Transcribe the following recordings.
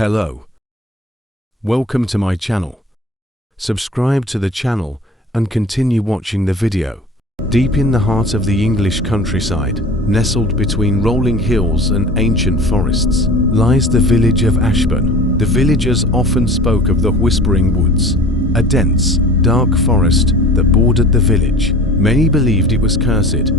Hello. Welcome to my channel. Subscribe to the channel and continue watching the video. Deep in the heart of the English countryside, nestled between rolling hills and ancient forests, lies the village of Ashburn. The villagers often spoke of the Whispering Woods, a dense, dark forest that bordered the village. Many believed it was cursed,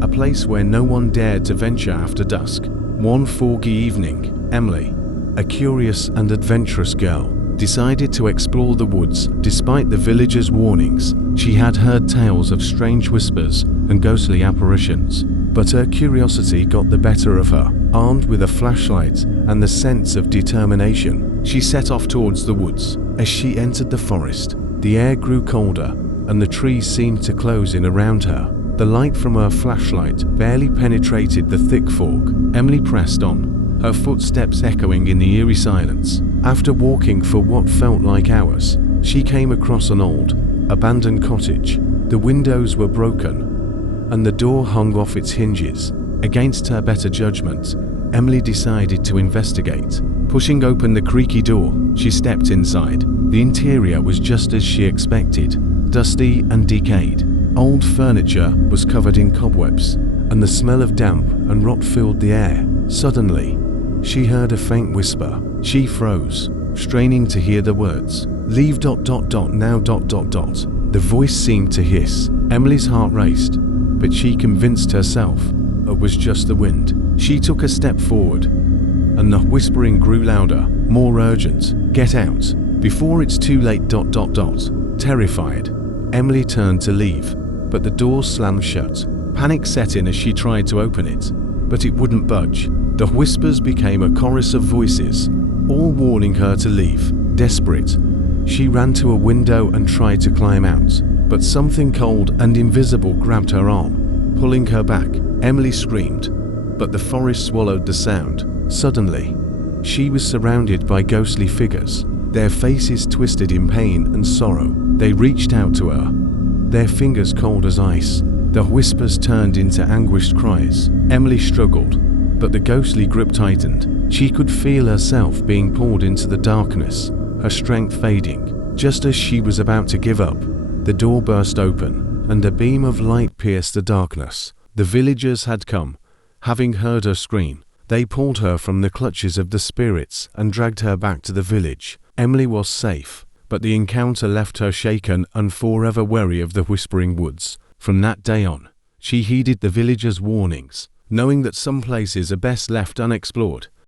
a place where no one dared to venture after dusk. One foggy evening, Emily, a curious and adventurous girl, decided to explore the woods despite the villagers' warnings. She had heard tales of strange whispers and ghostly apparitions, but her curiosity got the better of her. Armed with a flashlight and the sense of determination, she set off towards the woods. As she entered the forest, the air grew colder and the trees seemed to close in around her. The light from her flashlight barely penetrated the thick fog. Emily pressed on, her footsteps echoing in the eerie silence. After walking for what felt like hours, she came across an old, abandoned cottage. The windows were broken, and the door hung off its hinges. Against her better judgment, Emily decided to investigate. Pushing open the creaky door, she stepped inside. The interior was just as she expected, dusty and decayed. Old furniture was covered in cobwebs, and the smell of damp and rot filled the air. Suddenly, she heard a faint whisper. She froze, straining to hear the words. "Leave ... now ... The voice seemed to hiss. Emily's heart raced, but she convinced herself it was just the wind. She took a step forward, and the whispering grew louder, more urgent. "Get out, before it's too late ... Terrified, Emily turned to leave, but the door slammed shut. Panic set in as she tried to open it, but it wouldn't budge. The whispers became a chorus of voices, all warning her to leave. Desperate, she ran to a window and tried to climb out, but something cold and invisible grabbed her arm, pulling her back. Emily screamed, but the forest swallowed the sound. Suddenly, she was surrounded by ghostly figures, their faces twisted in pain and sorrow. They reached out to her, their fingers cold as ice. The whispers turned into anguished cries. Emily struggled, but the ghostly grip tightened. She could feel herself being pulled into the darkness, her strength fading. Just as she was about to give up, the door burst open, and a beam of light pierced the darkness. The villagers had come. Having heard her scream, they pulled her from the clutches of the spirits and dragged her back to the village. Emily was safe, but the encounter left her shaken and forever wary of the Whispering Woods. From that day on, she heeded the villagers' warnings, knowing that some places are best left unexplored.